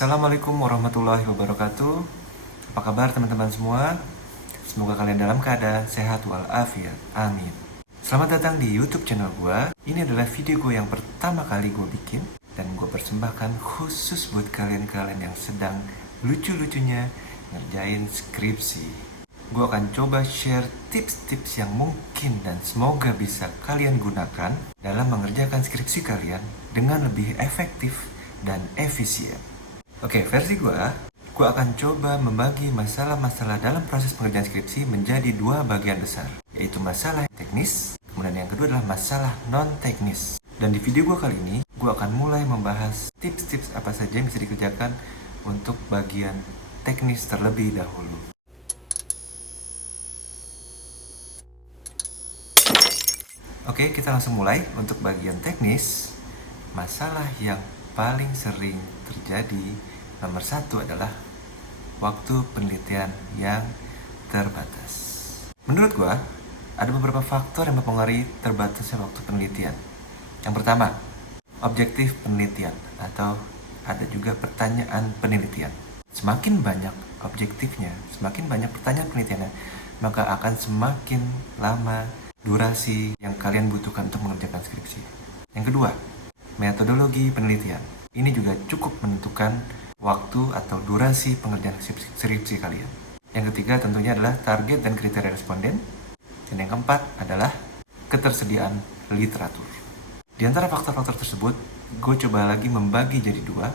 Assalamualaikum warahmatullahi wabarakatuh. Apa kabar teman-teman semua? Semoga kalian dalam keadaan sehat walafiat. Amin. Selamat datang di YouTube channel gue. Ini adalah video gue yang pertama kali gue bikin dan gue persembahkan khusus buat kalian-kalian yang sedang lucu-lucunya ngerjain skripsi. Gue akan coba share tips-tips yang mungkin dan semoga bisa kalian gunakan dalam mengerjakan skripsi kalian dengan lebih efektif dan efisien. Oke, versi gue akan coba membagi masalah-masalah dalam proses pengerjaan skripsi menjadi dua bagian besar, yaitu masalah teknis, kemudian yang kedua adalah masalah non-teknis. Dan di video gue kali ini, gue akan mulai membahas tips-tips apa saja yang bisa dikerjakan untuk bagian teknis terlebih dahulu. Oke, kita langsung mulai. Untuk bagian teknis, masalah yang paling sering terjadi nomor satu adalah waktu penelitian yang terbatas. Menurut gua, ada beberapa faktor yang mempengaruhi terbatasnya waktu penelitian. Yang pertama, objektif penelitian atau ada juga pertanyaan penelitian. Semakin banyak objektifnya, semakin banyak pertanyaan penelitiannya, maka akan semakin lama durasi yang kalian butuhkan untuk mengerjakan skripsi. Yang kedua, metodologi penelitian. Ini juga cukup menentukan waktu atau durasi pengerjaan skripsi kalian. Yang ketiga tentunya adalah target dan kriteria responden. Dan yang keempat adalah ketersediaan literatur. Di antara faktor-faktor tersebut, gue coba lagi membagi jadi dua,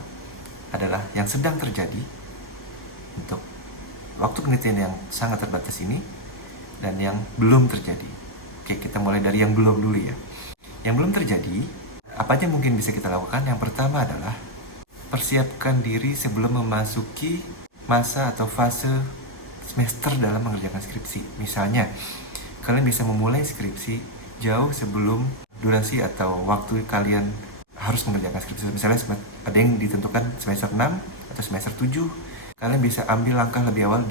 adalah yang sedang terjadi untuk waktu penelitian yang sangat terbatas ini, dan yang belum terjadi. Oke, kita mulai dari yang belum dulu ya. Yang belum terjadi, apa aja mungkin bisa kita lakukan? Yang pertama adalah persiapkan diri sebelum memasuki masa atau fase semester dalam mengerjakan skripsi. Misalnya, kalian bisa memulai skripsi jauh sebelum durasi atau waktu kalian harus mengerjakan skripsi. Misalnya ada yang ditentukan semester 6 atau semester 7, kalian bisa ambil langkah lebih awal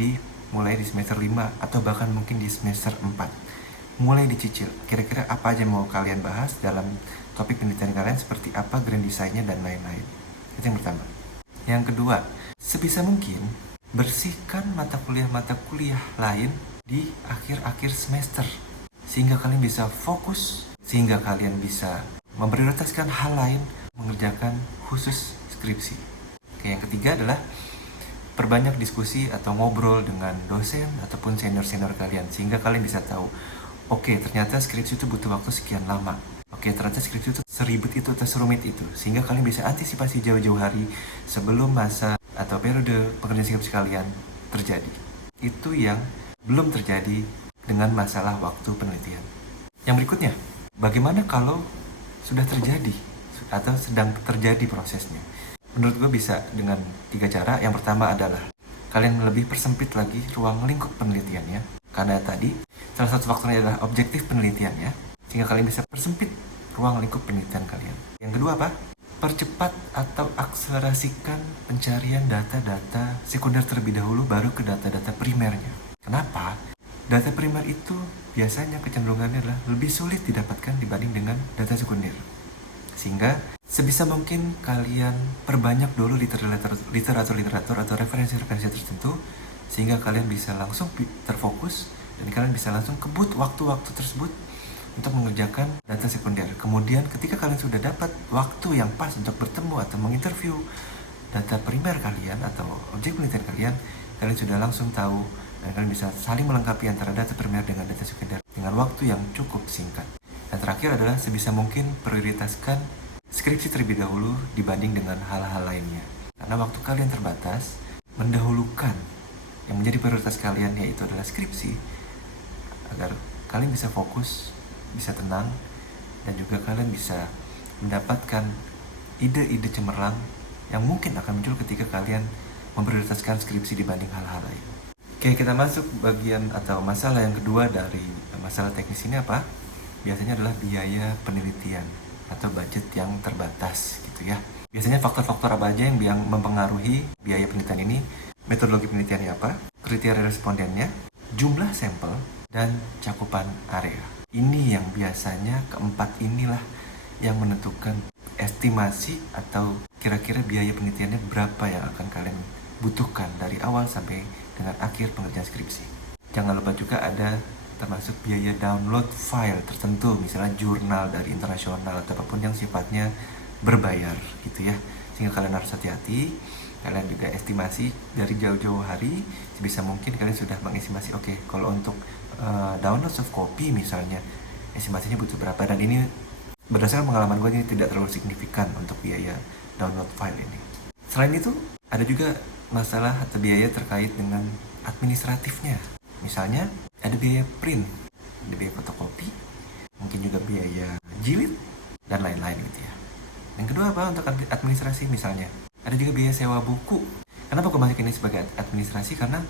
mulai di semester 5 atau bahkan mungkin di semester 4. Mulai dicicil, kira-kira apa aja mau kalian bahas dalam topik penelitian kalian, seperti apa grand design-nya dan lain-lain. Itu yang pertama. Yang kedua, sebisa mungkin bersihkan mata kuliah lain di akhir-akhir semester, sehingga kalian bisa fokus, sehingga kalian bisa memprioritaskan hal lain, mengerjakan khusus skripsi. Oke, yang ketiga adalah perbanyak diskusi atau ngobrol dengan dosen ataupun senior-senior kalian, sehingga kalian bisa tahu, oke, ternyata skripsi itu butuh waktu sekian lama. Oke, ternyata skripsi itu seribet itu atau serumit itu, sehingga kalian bisa antisipasi jauh-jauh hari sebelum masa atau periode pengerjaan skripsi kalian terjadi. Itu yang belum terjadi dengan masalah waktu penelitian. Yang berikutnya, bagaimana kalau sudah terjadi atau sedang terjadi prosesnya? Menurut gue bisa dengan 3 cara. Yang pertama adalah kalian lebih persempit lagi ruang lingkup penelitiannya, karena tadi salah satu faktornya adalah objektif penelitiannya, sehingga kalian bisa persempit ruang lingkup penelitian kalian. Yang kedua apa? Percepat atau akselerasikan pencarian data-data sekunder terlebih dahulu, baru ke data-data primernya. Kenapa? Data primer itu biasanya kecenderungannya adalah lebih sulit didapatkan dibanding dengan data sekunder. Sehingga sebisa mungkin kalian perbanyak dulu literatur atau referensi-referensi tertentu, sehingga kalian bisa langsung terfokus dan kalian bisa langsung kebut waktu-waktu tersebut untuk mengerjakan data sekunder. Kemudian ketika kalian sudah dapat waktu yang pas untuk bertemu atau menginterview data primer kalian atau objek penelitian kalian, kalian sudah langsung tahu dan kalian bisa saling melengkapi antara data primer dengan data sekunder dengan waktu yang cukup singkat. Dan terakhir adalah sebisa mungkin prioritaskan skripsi terlebih dahulu dibanding dengan hal-hal lainnya. Karena waktu kalian terbatas, mendahulukan yang menjadi prioritas kalian yaitu adalah skripsi, agar kalian bisa fokus, bisa tenang, dan juga kalian bisa mendapatkan ide-ide cemerlang yang mungkin akan muncul ketika kalian memprioritaskan skripsi dibanding hal-hal lain. Oke, kita masuk bagian atau masalah yang kedua dari masalah teknis ini apa? Biasanya adalah biaya penelitian atau budget yang terbatas gitu ya. Biasanya faktor-faktor apa aja yang mempengaruhi biaya penelitian ini? Metodologi penelitiannya apa? Kriteria respondennya, jumlah sampel, dan cakupan area. Ini yang biasanya keempat inilah yang menentukan estimasi atau kira-kira biaya penelitiannya berapa yang akan kalian butuhkan dari awal sampai dengan akhir pengerjaan skripsi. Jangan lupa juga ada termasuk biaya download file tertentu, misalnya jurnal dari internasional atau apapun yang sifatnya berbayar gitu ya. Sehingga kalian harus hati-hati. Kalian juga estimasi dari jauh-jauh hari, sebisa mungkin kalian sudah mengestimasi, oke, kalau untuk download soft copy misalnya, estimasinya butuh berapa. Dan ini berdasarkan pengalaman gue, ini tidak terlalu signifikan untuk biaya download file ini. Selain itu, ada juga masalah atau biaya terkait dengan administratifnya. Misalnya, ada biaya print, ada biaya fotokopi, mungkin juga biaya jilid, dan lain-lain gitu ya. Yang kedua apa untuk administrasi misalnya? Ada juga biaya sewa buku. Kenapa aku masuk ini sebagai administrasi? Karena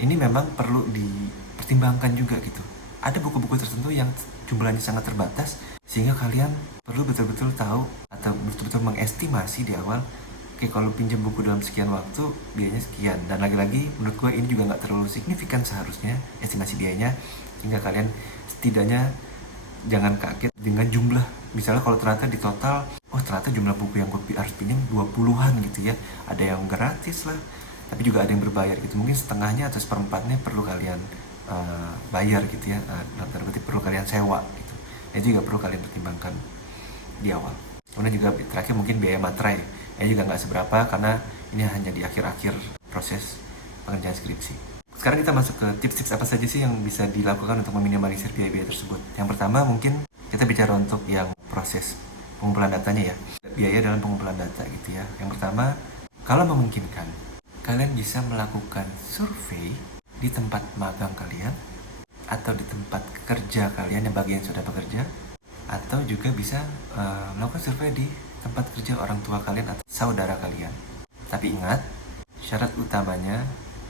ini memang perlu dipertimbangkan juga gitu. Ada buku-buku tertentu yang jumlahnya sangat terbatas, sehingga kalian perlu betul-betul tahu atau betul-betul mengestimasi di awal, oke, kalau pinjam buku dalam sekian waktu, biayanya sekian. Dan lagi-lagi, menurut gue ini juga nggak terlalu signifikan seharusnya estimasi biayanya, sehingga kalian setidaknya jangan kaget dengan jumlah. Misalnya kalau ternyata di total, oh ternyata jumlah buku yang gue harus pinjam 20-an gitu ya. Ada yang gratis lah, tapi juga ada yang berbayar gitu. Mungkin setengahnya atau seperempatnya perlu kalian bayar gitu ya. Dalam tanda kutip perlu kalian sewa gitu. Itu juga perlu kalian pertimbangkan di awal. Kemudian juga terakhir mungkin biaya materai. Juga nggak seberapa karena ini hanya di akhir-akhir proses pengerjaan skripsi. Sekarang kita masuk ke tips-tips apa saja sih yang bisa dilakukan untuk meminimalisir biaya-biaya tersebut. Yang pertama mungkin kita bicara untuk yang proses pengumpulan datanya ya. Biaya dalam pengumpulan data gitu ya. Yang pertama, kalau memungkinkan, kalian bisa melakukan survei di tempat magang kalian atau di tempat kerja kalian yang bagi yang sudah bekerja, atau juga bisa melakukan survei di tempat kerja orang tua kalian atau saudara kalian. Tapi ingat, syarat utamanya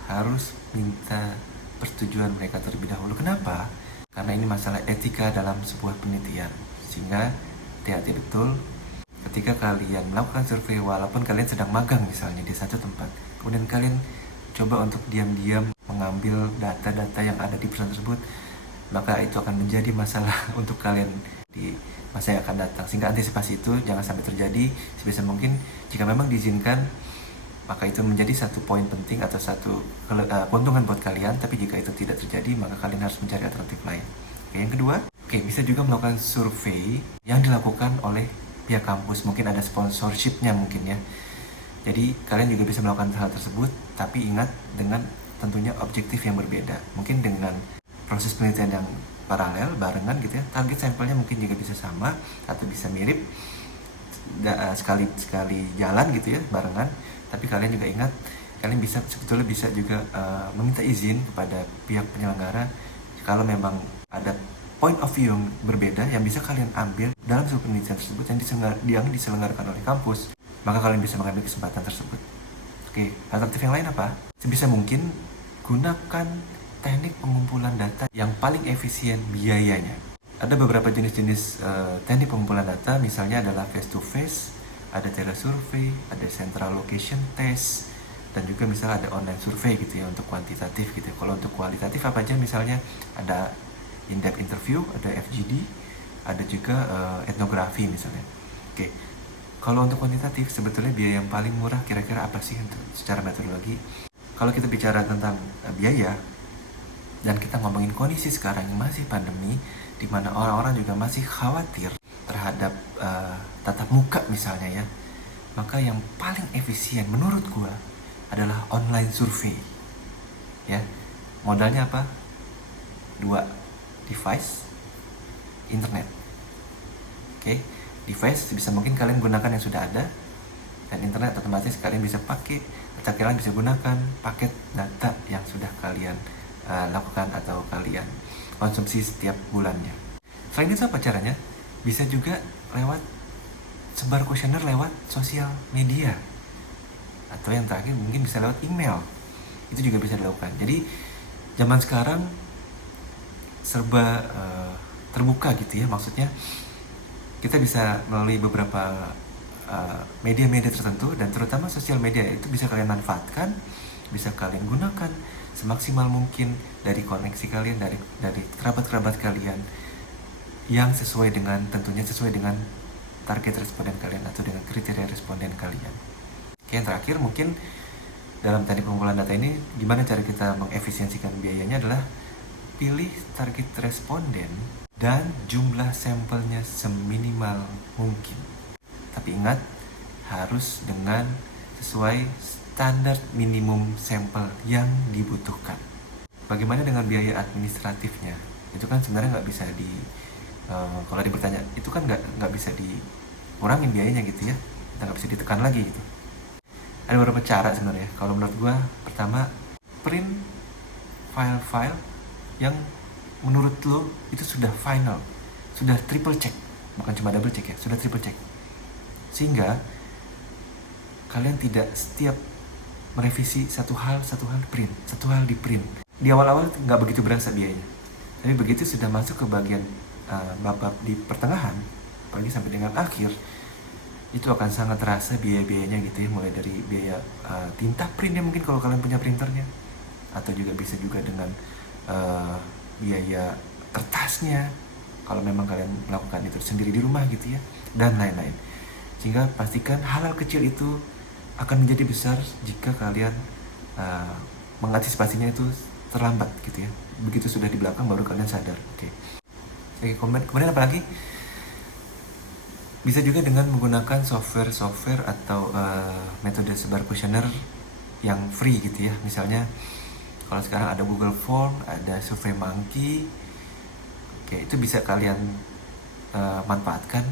harus minta persetujuan mereka terlebih dahulu. Kenapa? Karena ini masalah etika dalam sebuah penelitian. Sehingga hati-hati betul ketika kalian melakukan survei walaupun kalian sedang magang misalnya di satu tempat. Kemudian kalian coba untuk diam-diam mengambil data-data yang ada di perusahaan tersebut, maka itu akan menjadi masalah untuk kalian di masa yang akan datang. Sehingga antisipasi itu jangan sampai terjadi sebisa mungkin. Jika memang diizinkan, maka itu menjadi satu poin penting atau satu keuntungan buat kalian. Tapi jika itu tidak terjadi, maka kalian harus mencari alternatif lain. Yang kedua, bisa juga melakukan survei yang dilakukan oleh pihak kampus. Mungkin ada sponsorshipnya mungkin ya. Jadi kalian juga bisa melakukan hal tersebut, tapi ingat dengan tentunya objektif yang berbeda. Mungkin dengan proses penelitian yang paralel, barengan gitu ya. Target sampelnya mungkin juga bisa sama atau bisa mirip, sekali jalan gitu ya, barengan. Tapi kalian juga ingat, kalian sebetulnya bisa juga meminta izin kepada pihak penyelenggara kalau memang ada point of view yang berbeda yang bisa kalian ambil dalam sebuah penelitian tersebut yang diselenggarakan oleh kampus, maka kalian bisa mengambil kesempatan tersebut. Alternatif yang lain apa? Sebisa mungkin gunakan teknik pengumpulan data yang paling efisien biayanya. Ada beberapa jenis-jenis teknik pengumpulan data, misalnya adalah face-to-face, ada telesurvey, ada central location test, dan juga misalnya ada online survey gitu ya untuk kuantitatif gitu. Kalau untuk kualitatif apa aja, misalnya ada in-depth interview, ada FGD, ada juga etnografi misalnya. Kalau untuk kuantitatif sebetulnya biaya yang paling murah kira-kira apa sih untuk secara metodologi? Kalau kita bicara tentang biaya dan kita ngomongin kondisi sekarang yang masih pandemi, di mana orang-orang juga masih khawatir terhadap tatap muka misalnya ya, maka yang paling efisien menurut gua adalah online survey ya. Modalnya apa? 2, device, internet. Device sebisa mungkin kalian gunakan yang sudah ada, dan internet otomatis kalian bisa pakai atau kalian bisa gunakan paket data yang sudah kalian lakukan atau kalian konsumsi setiap bulannya. Selain itu apa caranya? Bisa juga lewat sebar kuesioner lewat sosial media, atau yang terakhir mungkin bisa lewat email. Itu juga bisa dilakukan. Jadi zaman sekarang serba terbuka gitu ya, maksudnya kita bisa melalui beberapa media-media tertentu, dan terutama sosial media itu bisa kalian manfaatkan, bisa kalian gunakan semaksimal mungkin dari koneksi kalian, dari kerabat-kerabat kalian yang tentunya sesuai dengan target responden kalian atau dengan kriteria responden kalian. Oke, yang terakhir mungkin dalam teknik pengumpulan data ini, gimana cara kita mengefisiensikan biayanya adalah pilih target responden dan jumlah sampelnya seminimal mungkin. Tapi ingat, harus dengan sesuai standar minimum sampel yang dibutuhkan. Bagaimana dengan biaya administratifnya? Itu kan sebenarnya nggak bisa kalau dia bertanya, itu kan nggak bisa dikurangin biayanya gitu ya, nggak bisa ditekan lagi gitu. Ada beberapa cara sebenarnya. Kalau menurut gua, pertama, print file-file yang menurut lo itu sudah final, sudah triple check, bukan cuma double check ya, sudah triple check, sehingga kalian tidak setiap merevisi satu hal di print. Di awal-awal nggak begitu berasa biayanya, tapi begitu sudah masuk ke bagian bab-bab di pertengahan, apalagi sampai dengan akhir, itu akan sangat terasa biaya-biayanya gitu ya, mulai dari biaya tinta printnya mungkin kalau kalian punya printernya, atau juga bisa juga dengan biaya kertasnya kalau memang kalian melakukan itu sendiri di rumah gitu ya, dan lain-lain. Sehingga pastikan hal-hal kecil itu akan menjadi besar jika kalian mengantisipasinya itu terlambat gitu ya. Begitu sudah di belakang baru kalian sadar. Oke. Kemudian apa lagi? Bisa juga dengan menggunakan software atau metode sebar kuesioner yang free gitu ya. Misalnya kalau sekarang ada Google Form, ada SurveyMonkey. Oke, itu bisa kalian manfaatkan.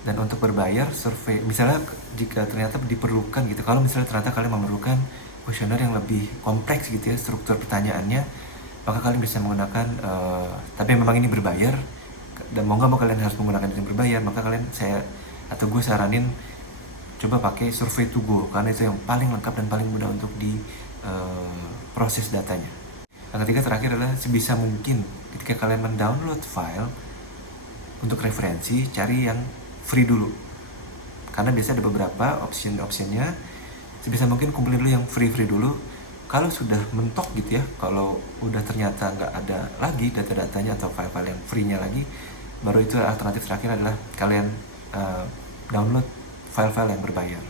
Dan untuk berbayar survei, misalnya jika ternyata diperlukan gitu, kalau misalnya ternyata kalian memerlukan kuesioner yang lebih kompleks gitu ya, struktur pertanyaannya, maka kalian bisa menggunakan, tapi memang ini berbayar, dan mau nggak mau kalian harus menggunakan yang berbayar, maka gue saranin coba pakai Survey to Go, karena itu yang paling lengkap dan paling mudah untuk proses datanya. Yang ketiga terakhir adalah sebisa mungkin ketika kalian mendownload file untuk referensi, cari yang free dulu, karena biasanya ada beberapa optionnya. Sebisa mungkin kumpulin dulu yang free dulu. Kalau sudah mentok gitu ya, kalau udah ternyata nggak ada lagi data-datanya atau file-file yang free-nya lagi, baru itu alternatif terakhir adalah kalian download file-file yang berbayar.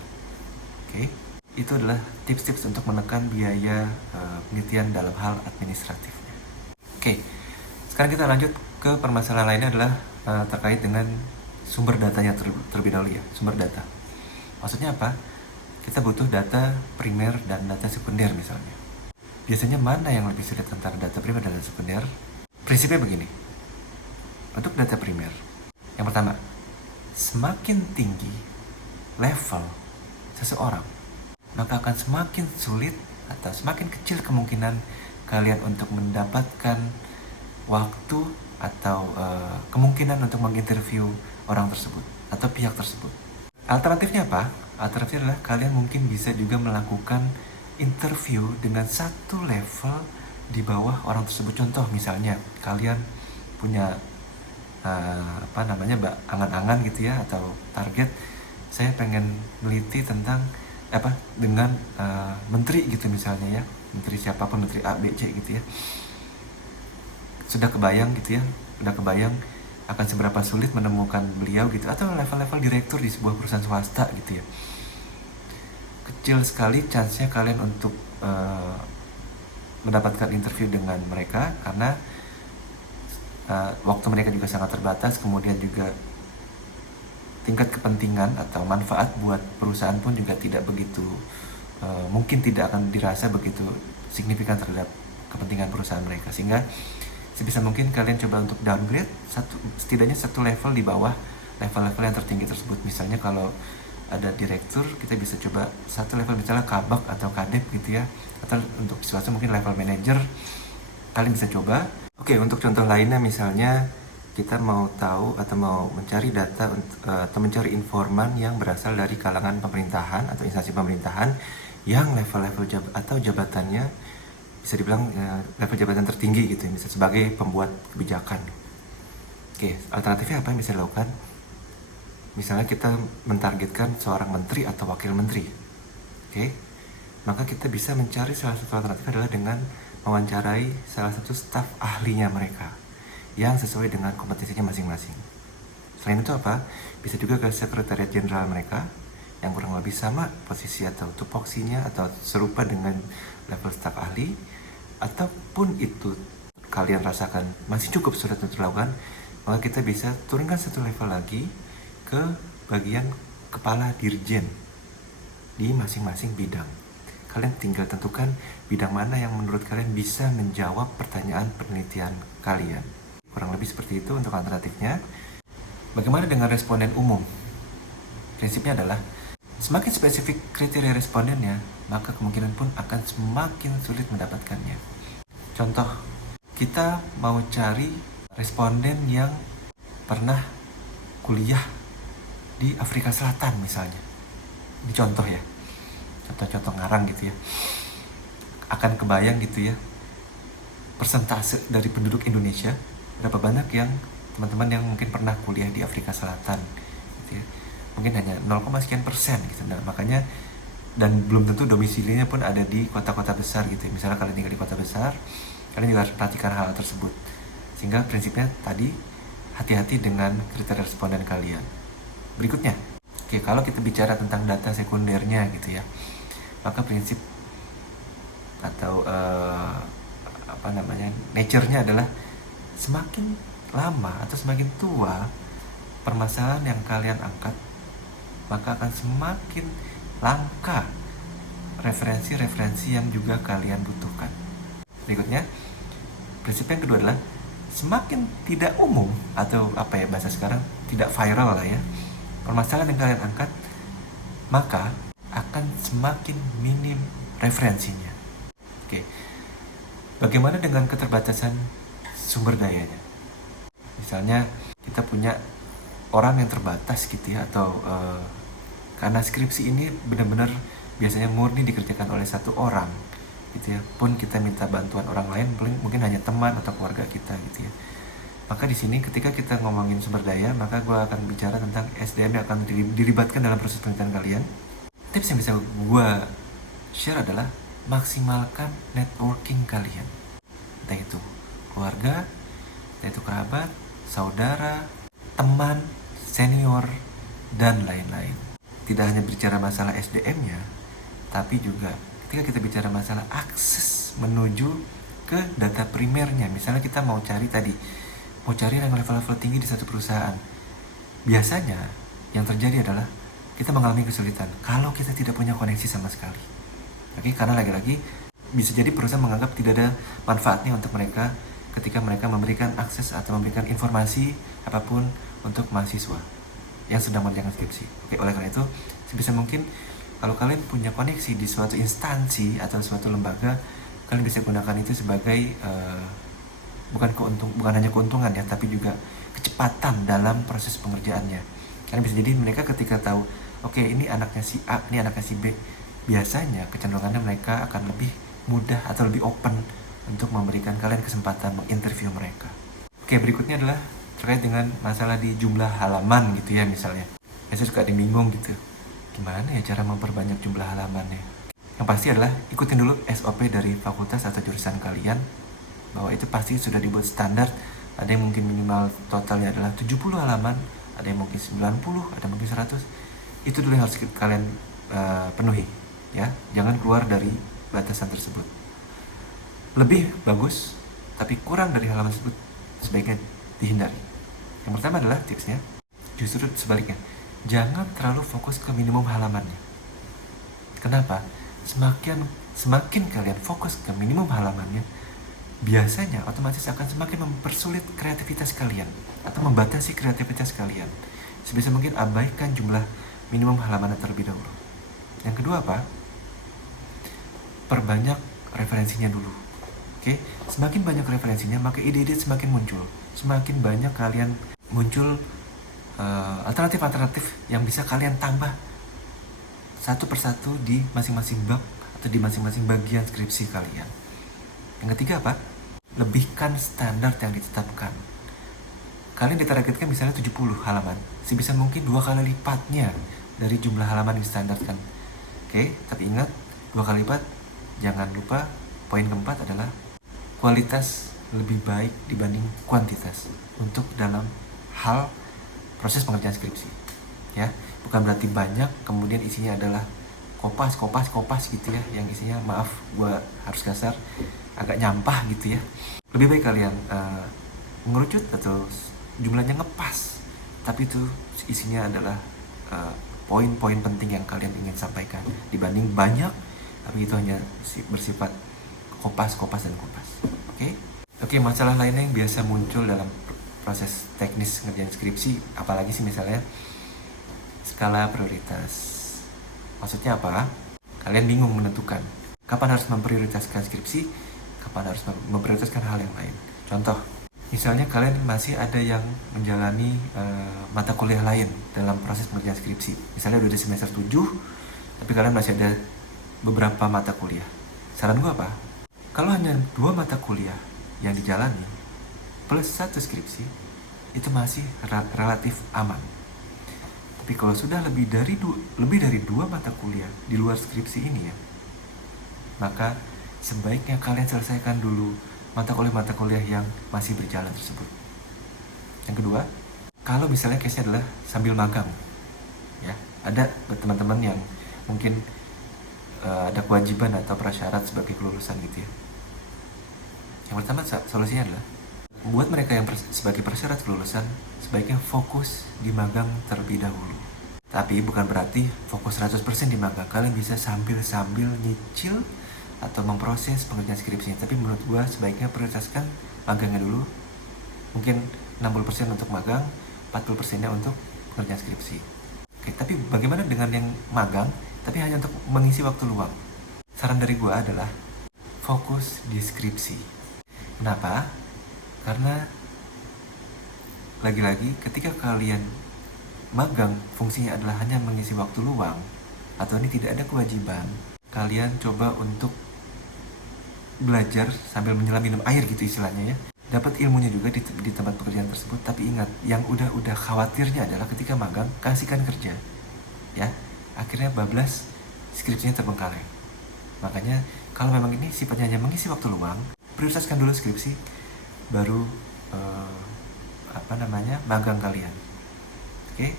Oke. Itu adalah tips-tips untuk menekan biaya penelitian dalam hal administratifnya. Oke, sekarang kita lanjut ke permasalahan lainnya adalah terkait dengan sumber datanya terlebih dahulu ya, sumber data. Maksudnya apa? Kita butuh data primer dan data sekunder misalnya. Biasanya mana yang lebih sulit antara data primer dan data sekunder? Prinsipnya begini. Untuk data primer, yang pertama, semakin tinggi level seseorang, maka akan semakin sulit atau semakin kecil kemungkinan kalian untuk mendapatkan waktu atau kemungkinan untuk menginterview orang tersebut atau pihak tersebut. Alternatifnya apa? Alternatifnya adalah kalian mungkin bisa juga melakukan interview dengan satu level di bawah orang tersebut. Contoh misalnya kalian punya angan-angan gitu ya, atau target, saya pengen meliti tentang dengan menteri gitu misalnya ya, menteri siapapun, menteri A, B, C gitu ya. Sudah kebayang akan seberapa sulit menemukan beliau gitu, atau level-level direktur di sebuah perusahaan swasta gitu ya. Kecil sekali chance-nya kalian untuk mendapatkan interview dengan mereka, karena waktu mereka juga sangat terbatas, kemudian juga tingkat kepentingan atau manfaat buat perusahaan pun juga tidak begitu, mungkin tidak akan dirasa begitu signifikan terhadap kepentingan perusahaan mereka. Sehingga sebisa mungkin kalian coba untuk downgrade setidaknya satu level di bawah level-level yang tertinggi tersebut. Misalnya kalau ada direktur, kita bisa coba satu level, misalnya kabak atau kadep gitu ya, atau untuk swasta mungkin level manager, kalian bisa coba. Oke, untuk contoh lainnya misalnya kita mau tahu atau mau mencari data atau mencari informan yang berasal dari kalangan pemerintahan atau instansi pemerintahan yang level-level atau jabatannya bisa dibilang level jabatan tertinggi gitu, misalnya sebagai pembuat kebijakan. Oke, alternatifnya apa yang bisa dilakukan? Misalnya kita mentargetkan seorang menteri atau wakil menteri. Oke, maka kita bisa mencari salah satu alternatif adalah dengan mewawancarai salah satu staf ahlinya mereka yang sesuai dengan kompetensinya masing-masing. Selain itu apa? Bisa juga ke sekretariat jenderal mereka yang kurang lebih sama posisi atau tupoksinya atau serupa dengan level staf ahli, ataupun itu kalian rasakan masih cukup sulit untuk dilakukan, maka kita bisa turunkan satu level lagi ke bagian kepala dirjen di masing-masing bidang. Kalian tinggal tentukan bidang mana yang menurut kalian bisa menjawab pertanyaan penelitian kalian. Kurang lebih seperti itu untuk alternatifnya. Bagaimana dengan responden umum? Prinsipnya adalah semakin spesifik kriteria respondennya, maka kemungkinan pun akan semakin sulit mendapatkannya. Contoh, kita mau cari responden yang pernah kuliah di Afrika Selatan misalnya. Ini contoh ya, contoh-contoh ngarang gitu ya. Akan kebayang gitu ya, persentase dari penduduk Indonesia, berapa banyak yang teman-teman yang mungkin pernah kuliah di Afrika Selatan gitu ya. Mungkin hanya 0,sekian% gitu. Nah, makanya, dan belum tentu domisilinya pun ada di kota-kota besar gitu ya. Misalnya kalian tinggal di kota besar, kalian juga harus perhatikan hal tersebut. Sehingga prinsipnya tadi, hati-hati dengan kriteria responden kalian. Berikutnya, oke, kalau kita bicara tentang data sekundernya gitu ya, maka prinsip atau nature-nya adalah semakin lama atau semakin tua permasalahan yang kalian angkat, maka akan semakin langka referensi-referensi yang juga kalian butuhkan. Berikutnya, prinsip yang kedua adalah semakin tidak umum atau bahasa sekarang tidak viral lah ya, permasalahan yang kalian angkat, maka akan semakin minim referensinya. Oke, bagaimana dengan keterbatasan sumber dayanya? Misalnya kita punya orang yang terbatas gitu ya, atau karena skripsi ini benar-benar biasanya murni dikerjakan oleh satu orang gitu ya, pun kita minta bantuan orang lain, mungkin hanya teman atau keluarga kita gitu ya. Maka di sini ketika kita ngomongin sumber daya, maka gue akan bicara tentang SDM yang akan dilibatkan dalam proses penelitian kalian. Tips yang bisa gue share adalah maksimalkan networking kalian, entah itu keluarga, entah itu kerabat, saudara, teman, senior, dan lain-lain. Tidak hanya bicara masalah SDM-nya, tapi juga ketika kita bicara masalah akses menuju ke data primernya. Misalnya kita mau cari yang level-level tinggi di satu perusahaan. Biasanya yang terjadi adalah kita mengalami kesulitan kalau kita tidak punya koneksi sama sekali. Oke, karena lagi-lagi bisa jadi perusahaan menganggap tidak ada manfaatnya untuk mereka ketika mereka memberikan akses atau memberikan informasi apapun untuk mahasiswa yang sedang mengerjakan skripsi. Oke, oleh karena itu sebisa mungkin kalau kalian punya koneksi di suatu instansi atau suatu lembaga, kalian bisa gunakan itu sebagai bukan hanya keuntungan ya, tapi juga kecepatan dalam proses pengerjaannya. Karena bisa jadi mereka ketika tahu, oke, ini anaknya si A, ini anaknya si B, biasanya kecenderungannya mereka akan lebih mudah atau lebih open untuk memberikan kalian kesempatan menginterview mereka. Oke, berikutnya adalah terkait dengan masalah di jumlah halaman gitu ya misalnya. Biasanya suka bingung gitu, gimana ya cara memperbanyak jumlah halamannya. Yang pasti adalah ikutin dulu SOP dari fakultas atau jurusan kalian, bahwa itu pasti sudah dibuat standar. Ada yang mungkin minimal totalnya adalah 70 halaman, ada yang mungkin 90, ada mungkin 100. Itu dulu yang harus kalian penuhi ya, jangan keluar dari batasan tersebut. Lebih bagus tapi kurang dari halaman tersebut sebaiknya dihindari. Yang pertama adalah tipsnya justru sebaliknya, jangan terlalu fokus ke minimum halamannya. Kenapa? Semakin kalian fokus ke minimum halamannya, biasanya otomatis akan semakin mempersulit kreativitas kalian atau membatasi kreativitas kalian. Sebisa mungkin abaikan jumlah minimum halaman terlebih dahulu. Yang kedua apa? Perbanyak referensinya dulu. Oke, semakin banyak referensinya, maka ide-ide semakin muncul. Semakin banyak kalian muncul alternatif-alternatif yang bisa kalian tambah satu persatu di masing-masing bab atau di masing-masing bagian skripsi kalian. Yang ketiga apa? Lebihkan standar yang ditetapkan. Kalian ditargetkan misalnya 70 halaman, sebisa mungkin 2 kali lipatnya dari jumlah halaman yang distandarkan. Oke, tapi ingat, 2 kali lipat. Jangan lupa, poin keempat adalah kualitas lebih baik dibanding kuantitas untuk dalam hal proses pengerjaan skripsi, ya. Bukan berarti banyak kemudian isinya adalah kopas gitu ya, yang isinya, maaf gue harus kasar, agak nyampah gitu ya. Lebih baik kalian mengerucut atau jumlahnya ngepas, tapi itu isinya adalah poin-poin penting yang kalian ingin sampaikan, dibanding banyak tapi itu hanya bersifat kopas. Oke, masalah lainnya yang biasa muncul dalam proses teknis ngerjain skripsi, apalagi sih misalnya skala prioritas. Maksudnya apa? Kalian bingung menentukan kapan harus memprioritaskan skripsi, kapan harus memprioritaskan hal yang lain. Contoh, misalnya kalian masih ada yang menjalani mata kuliah lain dalam proses pengerjaan skripsi. Misalnya udah di semester 7, tapi kalian masih ada beberapa mata kuliah. Saran gue apa? Kalau hanya 2 mata kuliah yang dijalani plus 1 skripsi, itu masih relatif aman. Tapi kalau sudah lebih dari 2 mata kuliah di luar skripsi ini ya, maka sebaiknya kalian selesaikan dulu mata kuliah yang masih berjalan tersebut. Yang kedua, kalau misalnya case-nya adalah sambil magang, ya, ada teman-teman yang mungkin ada kewajiban atau prasyarat sebagai kelulusan gitu ya. Yang pertama, solusinya adalah buat mereka yang sebagai prasyarat kelulusan, sebaiknya fokus di magang terlebih dahulu. Tapi bukan berarti fokus 100% di magang. Kalian bisa sambil nyicil atau memproses pengerjaan skripsinya. Tapi menurut gua sebaiknya prioritaskan magangnya dulu. Mungkin 60% untuk magang, 40%-nya untuk pengerjaan skripsi. Oke, tapi bagaimana dengan yang magang tapi hanya untuk mengisi waktu luang? Saran dari gua adalah fokus di skripsi. Kenapa? Karena lagi-lagi ketika kalian magang fungsinya adalah hanya mengisi waktu luang atau ini tidak ada kewajiban, kalian coba untuk belajar sambil menyelam minum air gitu istilahnya ya. Dapat ilmunya juga di tempat pekerjaan tersebut, tapi ingat, yang udah khawatirnya adalah ketika magang kasihkan kerja, ya, akhirnya bablas skripsinya terbengkalai. Makanya kalau memang ini sifatnya hanya mengisi waktu luang, prioritaskan dulu skripsi, baru magang kalian. Oke,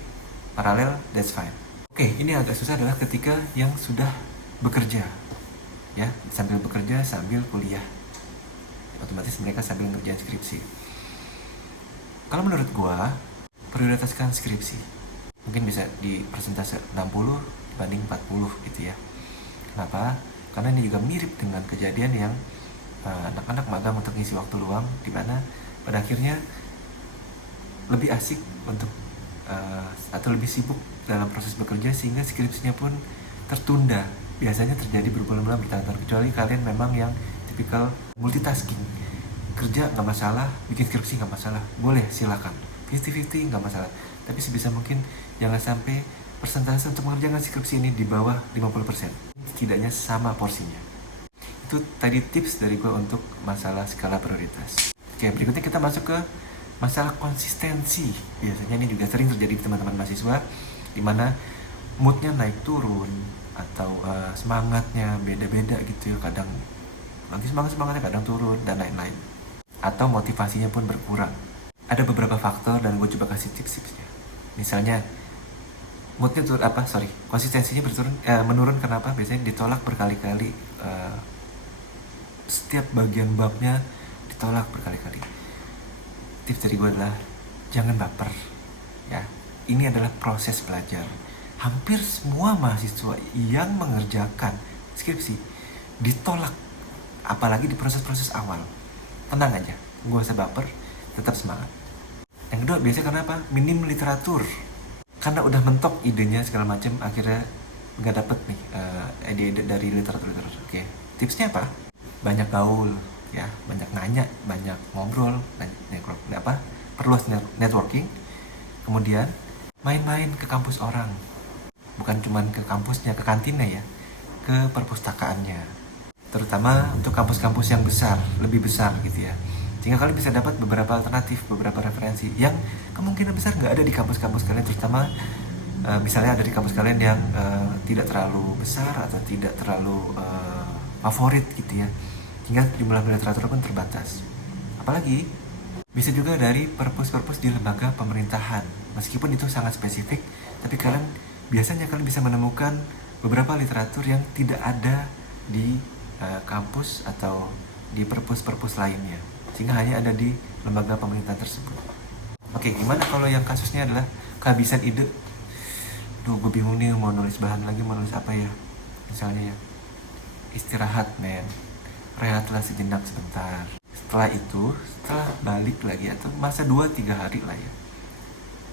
paralel, that's fine. Oke, ini agak susah adalah ketika yang sudah bekerja, ya, sambil bekerja sambil kuliah, otomatis mereka sambil ngerjain skripsi. Kalau menurut gua, prioritaskan skripsi. Mungkin bisa di persentase 60 dibanding 40 gitu ya. Kenapa? Karena ini juga mirip dengan kejadian yang anak-anak magang untuk ngisi waktu luang, di mana pada akhirnya lebih asik untuk atau lebih sibuk dalam proses bekerja sehingga skripsinya pun tertunda. Biasanya terjadi berbulan-bulan bertahun-tahun, kecuali kalian memang yang tipikal multitasking, kerja nggak masalah, bikin skripsi nggak masalah, boleh silakan 50-50 nggak masalah. Tapi sebisa mungkin jangan sampai persentase untuk mengerjakan skripsi ini di bawah 50%, setidaknya sama porsinya. Itu tadi tips dari gue untuk masalah skala prioritas. Oke, berikutnya kita masuk ke masalah konsistensi. Biasanya ini juga sering terjadi di teman-teman mahasiswa, dimana moodnya naik turun atau semangatnya beda-beda gitu ya. Kadang lagi semangatnya kadang turun dan lain-lain, atau motivasinya pun berkurang. Ada beberapa faktor dan gue coba kasih tips-tipsnya. Misalnya moodnya konsistensinya menurun. Kenapa? Biasanya ditolak berkali-kali, setiap bagian babnya ditolak berkali-kali. Tips dari gue adalah jangan baper, ya. Ini adalah proses belajar. Hampir semua mahasiswa yang mengerjakan skripsi ditolak, apalagi di proses-proses awal. Tenang aja, gak usah baper, tetap semangat. Yang kedua, biasanya karena apa? Minim literatur. Karena udah mentok idenya segala macam, akhirnya nggak dapet nih ide-ide dari literatur. Oke, tipsnya apa? Banyak gaul, ya, banyak nanya, banyak ngobrol, perluas networking. Kemudian main-main ke kampus orang, bukan cuma ke kampusnya, ke kantinnya ya, ke perpustakaannya. Terutama untuk kampus-kampus yang besar, lebih besar gitu ya. Sehingga kalian bisa dapat beberapa alternatif, beberapa referensi yang kemungkinan besar nggak ada di kampus-kampus kalian, terutama misalnya ada di kampus kalian yang tidak terlalu besar atau tidak terlalu favorit gitu ya, hingga jumlah literatur pun terbatas. Apalagi bisa juga dari perpus di lembaga pemerintahan, Meskipun itu sangat spesifik, tapi biasanya kalian bisa menemukan beberapa literatur yang tidak ada di kampus atau di perpus-perpus lainnya, sehingga hanya ada di lembaga pemerintahan tersebut. Oke, gimana kalau yang kasusnya adalah kehabisan ide? Duh, gue bingung nih mau nulis bahan lagi, mau nulis apa ya? Misalnya ya, istirahat men, rehatlah sejenak sebentar. Setelah balik lagi atau masa 2-3 hari lah ya,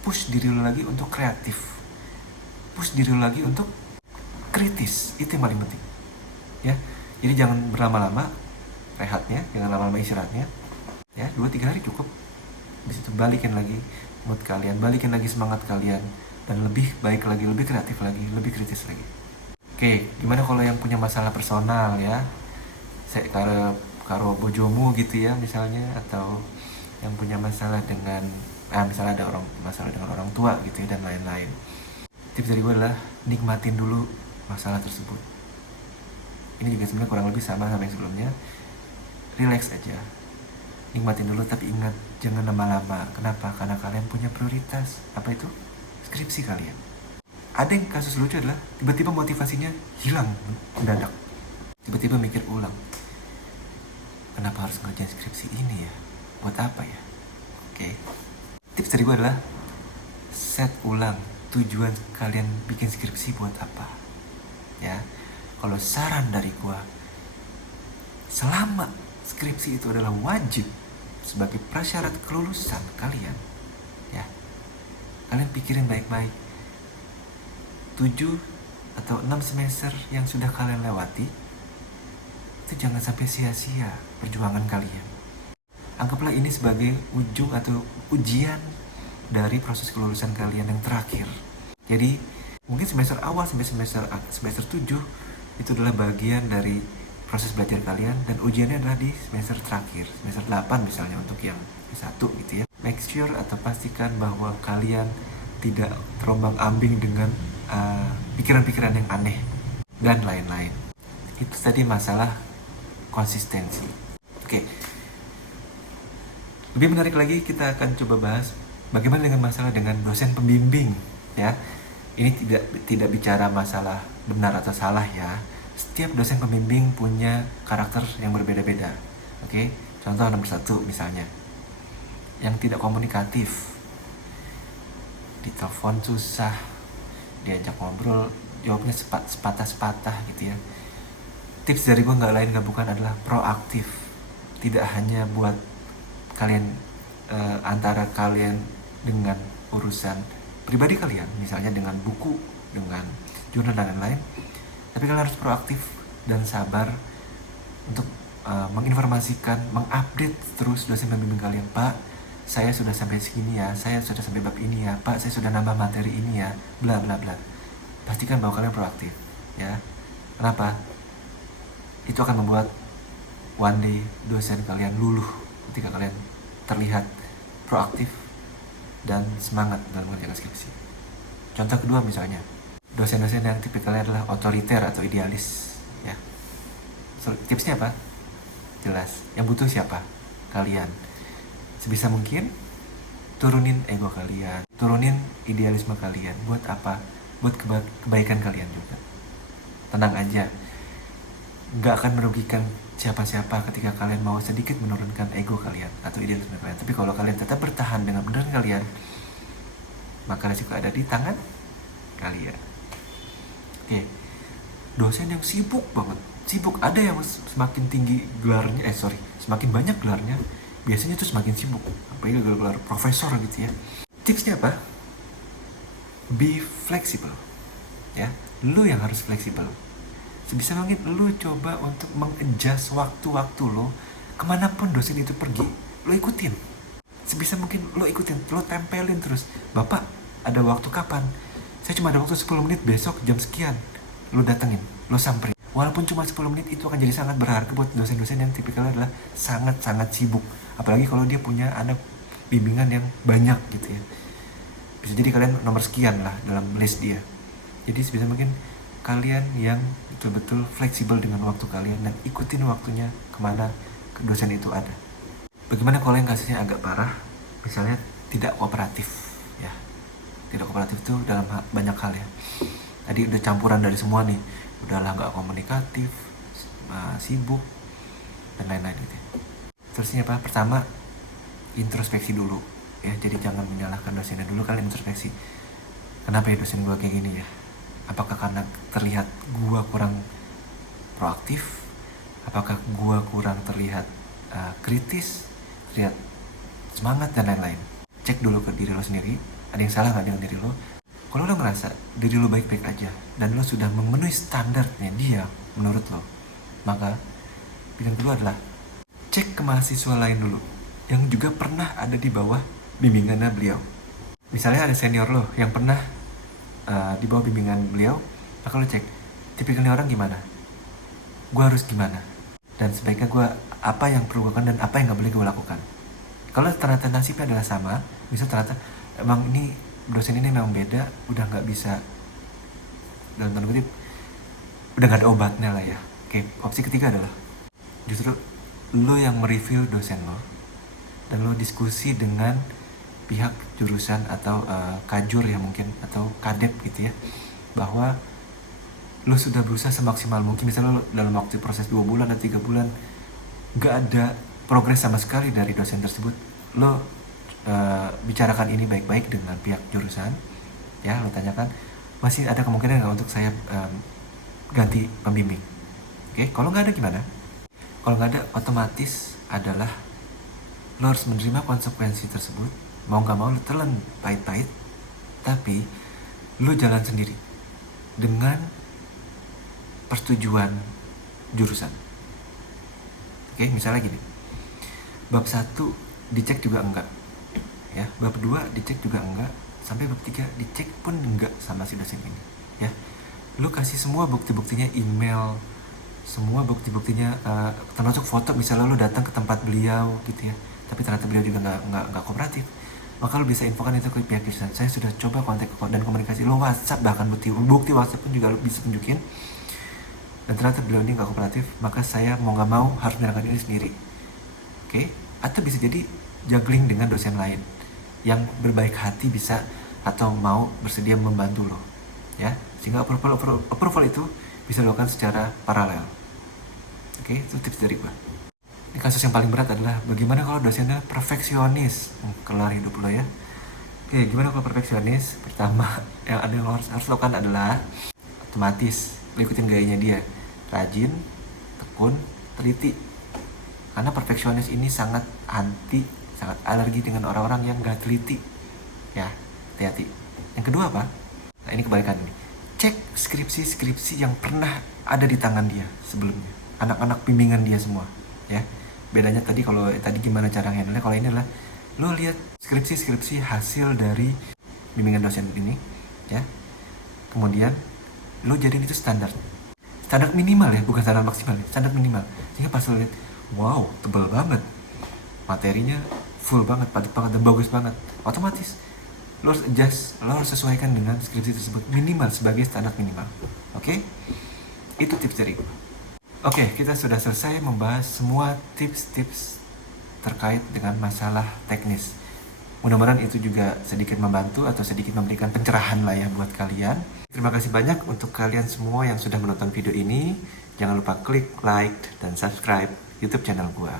push diri lo lagi untuk kreatif, push diri lo lagi untuk kritis. Itu yang paling penting ya. Jadi jangan berlama-lama rehatnya, jangan lama-lama istirahatnya ya, 2-3 hari cukup. Habis itu balikin lagi mood kalian, balikin lagi semangat kalian, dan lebih baik lagi, lebih kreatif lagi, lebih kritis lagi. Oke, gimana kalau yang punya masalah personal ya, saya karo bojomu gitu ya misalnya, atau yang punya masalah dengan misalnya ada masalah dengan orang tua gitu ya, dan lain-lain. Tips dari gue adalah nikmatin dulu masalah tersebut. Ini juga sebenarnya kurang lebih sama yang sebelumnya. Relax aja, nikmatin dulu, tapi ingat jangan lama-lama. Kenapa? Karena kalian punya prioritas. Apa itu? Skripsi kalian. Ada yang kasus lucu adalah tiba-tiba motivasinya hilang mendadak. Tiba-tiba mikir ulang, kenapa harus ngerjain skripsi ini ya? Buat apa ya? Oke. Tips dari gue adalah set ulang tujuan kalian bikin skripsi buat apa. Ya. Kalau saran dari gue, selama skripsi itu adalah wajib sebagai prasyarat kelulusan kalian, ya, kalian pikirin baik-baik 7 atau 6 semester yang sudah kalian lewati itu jangan sampai sia-sia perjuangan kalian. Anggaplah ini sebagai ujung atau ujian dari proses kelulusan kalian yang terakhir. Jadi mungkin semester awal sampai semester 7 itu adalah bagian dari proses belajar kalian, dan ujiannya adalah di semester terakhir, semester 8 misalnya untuk yang S1 gitu ya. Make sure atau pastikan bahwa kalian tidak terombang-ambing dengan pikiran-pikiran yang aneh dan lain-lain. Itu tadi masalah konsistensi. Oke. Lebih menarik lagi, kita akan coba bahas bagaimana dengan masalah dengan dosen pembimbing ya. Ini tidak bicara masalah benar atau salah ya. Setiap dosen pembimbing punya karakter yang berbeda-beda. Oke, contoh nomor 1 misalnya, yang tidak komunikatif, ditelepon susah, diajak ngobrol jawabnya sepatah-sepatah gitu ya. Tips dari gue nggak bukan adalah proaktif. Tidak hanya buat kalian antara kalian dengan urusan pribadi kalian, misalnya dengan buku, dengan jurnal dan lain-lain, tapi kalian harus proaktif dan sabar untuk menginformasikan, mengupdate terus dosen pembimbing kalian. Pak, saya sudah sampai segini ya, saya sudah sampai bab ini ya, Pak, saya sudah nambah materi ini ya, bla bla bla. Pastikan bahwa kalian proaktif ya. Kenapa? Itu akan membuat one day dosen kalian luluh ketika kalian terlihat proaktif dan semangat dalam mengerjakan skripsi. Contoh kedua misalnya, dosen-dosen yang tipikalnya adalah otoriter atau idealis ya. So, tipsnya apa? Jelas, yang butuh siapa? Kalian. Sebisa mungkin turunin ego kalian, turunin idealisme kalian. Buat apa? Buat kebaikan kalian juga. Tenang aja, gak akan merugikan siapa-siapa ketika kalian mau sedikit menurunkan ego kalian atau idealisme kalian. Tapi kalau kalian tetap bertahan dengan benar kalian, maka resiko ada di tangan kalian. Oke, dosen yang sibuk banget, ada yang semakin tinggi gelarnya, semakin banyak gelarnya, biasanya tuh semakin sibuk, apalagi gelar profesor gitu ya. Tipsnya apa? Be flexible, ya. Lu yang harus fleksibel. Sebisa mungkin lu coba untuk mengadjust waktu-waktu lo, kemanapun dosen itu pergi, lo ikutin. Sebisa mungkin lo ikutin, lo tempelin terus. Bapak, ada waktu kapan? Saya cuma ada waktu 10 menit besok jam sekian. Lo datengin, lo samperin. Walaupun cuma 10 menit, itu akan jadi sangat berharga buat dosen-dosen yang tipikalnya adalah sangat-sangat sibuk. Apalagi kalau dia punya anak bimbingan yang banyak gitu ya. Bisa jadi kalian nomor sekian lah dalam list dia. Jadi sebisa mungkin kalian yang betul-betul fleksibel dengan waktu kalian dan ikutin waktunya kemana dosen itu ada. Bagaimana kalau yang kasusnya agak parah, misalnya tidak kooperatif ya, tidak kooperatif itu dalam banyak hal ya. Tadi udah campuran dari semua nih, udahlah nggak komunikatif, sibuk, dan lain-lain gitu ya. Terus ini apa? Pertama, introspeksi dulu ya. Jadi jangan menyalahkan dosennya, dulu kalian introspeksi. Kenapa ya dosen gue kayak gini ya? Apakah karena terlihat gue kurang proaktif? Apakah gue kurang terlihat kritis, terlihat semangat, dan lain-lain? Cek dulu ke diri lo sendiri, ada yang salah nggak dengan diri lo? Kalau lo ngerasa diri lo baik-baik aja dan lo sudah memenuhi standarnya dia menurut lo, maka pilihan kedua adalah cek ke mahasiswa lain dulu yang juga pernah ada di bawah bimbingannya beliau. Misalnya ada senior lo yang pernah di bawah bimbingan beliau, maka lo cek tipikalnya orang gimana, gue harus gimana, dan sebaiknya gue apa yang perlu gue lakukan dan apa yang gak boleh gue lakukan. Kalau ternyata nasibnya adalah sama, bisa ternyata emang ini dosen ini memang beda, udah gak bisa, dalam tanda kutip, udah gak ada obatnya lah ya. Oke, opsi ketiga adalah justru lo yang mereview dosen lo dan lo diskusi dengan pihak jurusan atau kajur ya mungkin, atau kadep gitu ya, bahwa lo sudah berusaha semaksimal mungkin. Misalnya lo dalam waktu proses 2 bulan atau 3 bulan gak ada progres sama sekali dari dosen tersebut, lo bicarakan ini baik-baik dengan pihak jurusan ya. Lo tanyakan, masih ada kemungkinan nggak untuk saya ganti pembimbing? Oke, kalau nggak ada gimana? Kalau nggak ada, otomatis adalah lo harus menerima konsekuensi tersebut. Mau nggak mau lo telan pahit-pahit, tapi lo jalan sendiri dengan persetujuan jurusan. Oke, misalnya gini, bab 1 dicek juga enggak ya, bab 2 dicek juga enggak, sampai bab 3 dicek pun enggak sama si dosen ini ya. Lu kasih semua bukti-buktinya, email, semua bukti-buktinya, termasuk foto. Misalnya lu datang ke tempat beliau gitu ya, tapi ternyata beliau juga nggak kooperatif, maka lu bisa infokan itu ke pihak jurusan. Saya sudah coba kontak dan komunikasi, lu WhatsApp, bahkan bukti WhatsApp pun juga lu bisa tunjukin, dan ternyata beliau ini nggak kooperatif, maka saya mau nggak mau harus menyerahkan ini sendiri. Oke? Atau bisa jadi juggling dengan dosen lain yang berbaik hati bisa atau mau bersedia membantu lo ya, sehingga approval itu bisa dilakukan secara paralel. Oke, itu tips dari gua. Ini kasus yang paling berat adalah bagaimana kalau dosennya perfeksionis. Kelar hidup lo ya. Oke, gimana kalau perfeksionis? Pertama yang ada yang lo harus lakukan adalah otomatis lo ikutin gayanya dia, rajin, tekun, teliti. Karena perfeksionis ini sangat alergi dengan orang-orang yang gak teliti ya, hati-hati. Yang kedua apa? Nah, ini kebalikan nih. Cek skripsi yang pernah ada di tangan dia sebelumnya, anak-anak bimbingan dia semua ya. Bedanya tadi, kalau tadi gimana cara handle-nya, kalau ini adalah lo lihat skripsi hasil dari bimbingan dosen ini ya, kemudian lo jadiin itu standar minimal ya, bukan standar maksimal ya, standar minimal. Sehingga pas lo lihat, wow, tebal banget, materinya full banget, padat banget, dan bagus banget, otomatis lo harus adjust, lo harus sesuaikan dengan skripsi tersebut minimal sebagai standar minimal. Oke? Itu tips dari gue. Oke, kita sudah selesai membahas semua tips-tips terkait dengan masalah teknis. Mudah-mudahan itu juga sedikit membantu atau sedikit memberikan pencerahan lah ya buat kalian. Terima kasih banyak untuk kalian semua yang sudah menonton video ini. Jangan lupa klik like dan subscribe YouTube channel gue.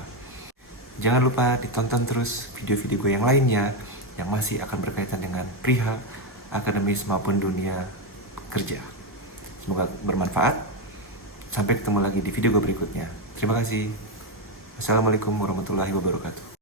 Jangan lupa ditonton terus video-video gue yang lainnya yang masih akan berkaitan dengan perihal akademis maupun dunia kerja. Semoga bermanfaat. Sampai ketemu lagi di video gue berikutnya. Terima kasih. Assalamualaikum warahmatullahi wabarakatuh.